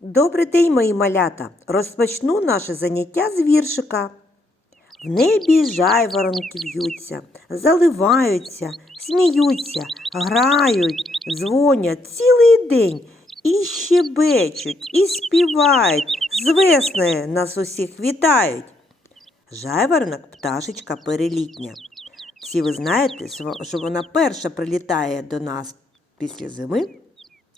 Добрий день, мої малята! Розпочну наше заняття з віршика. В небі жайворонки в'ються, заливаються, сміються, грають, дзвонять цілий день і щебечуть, і співають, з весною нас усіх вітають. Жайворонок пташечка перелітня. Всі ви знаєте, що вона перша прилітає до нас після зими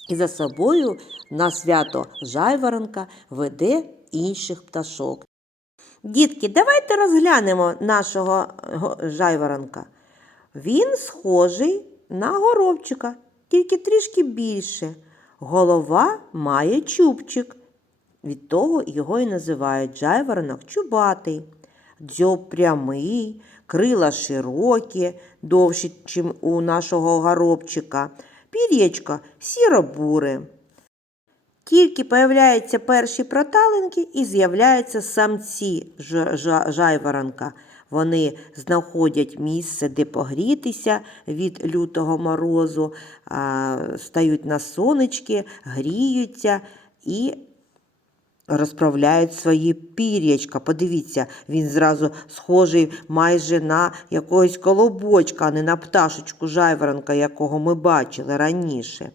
і за собою на свято жайворонка веде інших пташок. Дітки, давайте розглянемо нашого жайворонка. Він схожий на горобчика, тільки трішки більше. Голова має чубчик. Від того його і називають жайворонок чубатий. Дзьоб прямий, крила широкі, довші, ніж у нашого горобчика. Пір'ячко сіро-буре. Тільки появляються перші проталинки і з'являються самці жайворонка. Вони знаходять місце, де погрітися від лютого морозу, стають на сонечки, гріються і розправляють свої пір'ячка. Подивіться, він зразу схожий майже на якогось колобочка, а не на пташечку жайворонка, якого ми бачили раніше.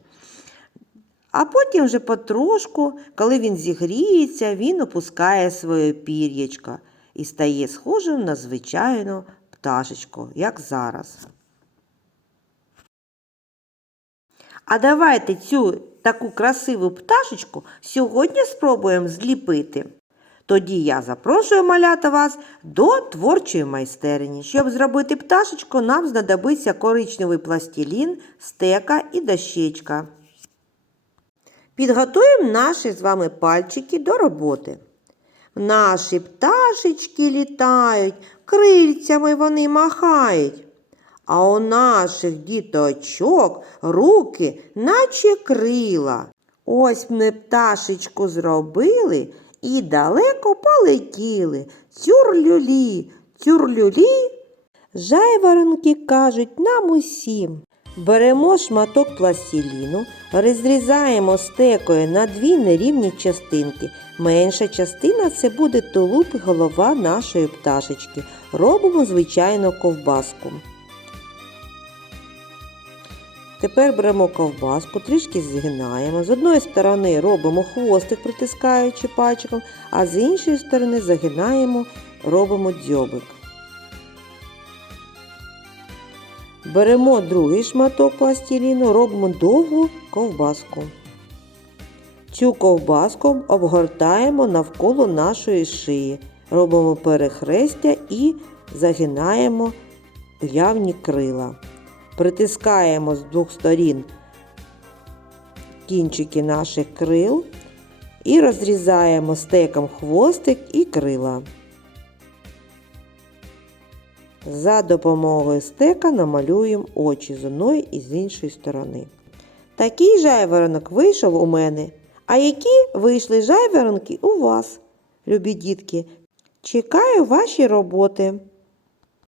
А потім вже потрошку, коли він зігріється, він опускає своє пір'ячко і стає схожим на звичайну пташечку, як зараз. А давайте цю таку красиву пташечку сьогодні спробуємо зліпити. Тоді я запрошую малята вас до творчої майстерні. Щоб зробити пташечку, нам знадобиться коричневий пластилін, стека і дощечка. Підготуємо наші з вами пальчики до роботи. Наші пташечки літають, крильцями вони махають. А у наших діточок руки, наче крила. Ось ми пташечку зробили і далеко полетіли. Тюрлюлі, тюрлюлі. Жайворонки кажуть нам усім. Беремо шматок пластиліну, розрізаємо стекою на дві нерівні частинки. Менша частина це буде тулуб і голова нашої пташечки. Робимо звичайно ковбаску. Тепер беремо ковбаску, трішки згинаємо. З одної сторони робимо хвостик, притискаючи пальчиком, а з іншої сторони загинаємо, робимо дзьобик. Беремо другий шматок пластиліну, робимо довгу ковбаску. Цю ковбаску обгортаємо навколо нашої шиї. Робимо перехрестя і загинаємо уявні крила. Притискаємо з двох сторін кінчики наших крил і розрізаємо стеком хвостик і крила. За допомогою стека намалюємо очі з одної і з іншої сторони. Такий жайворонок вийшов у мене. А які вийшли жайворонки у вас, любі дітки? Чекаю ваші роботи.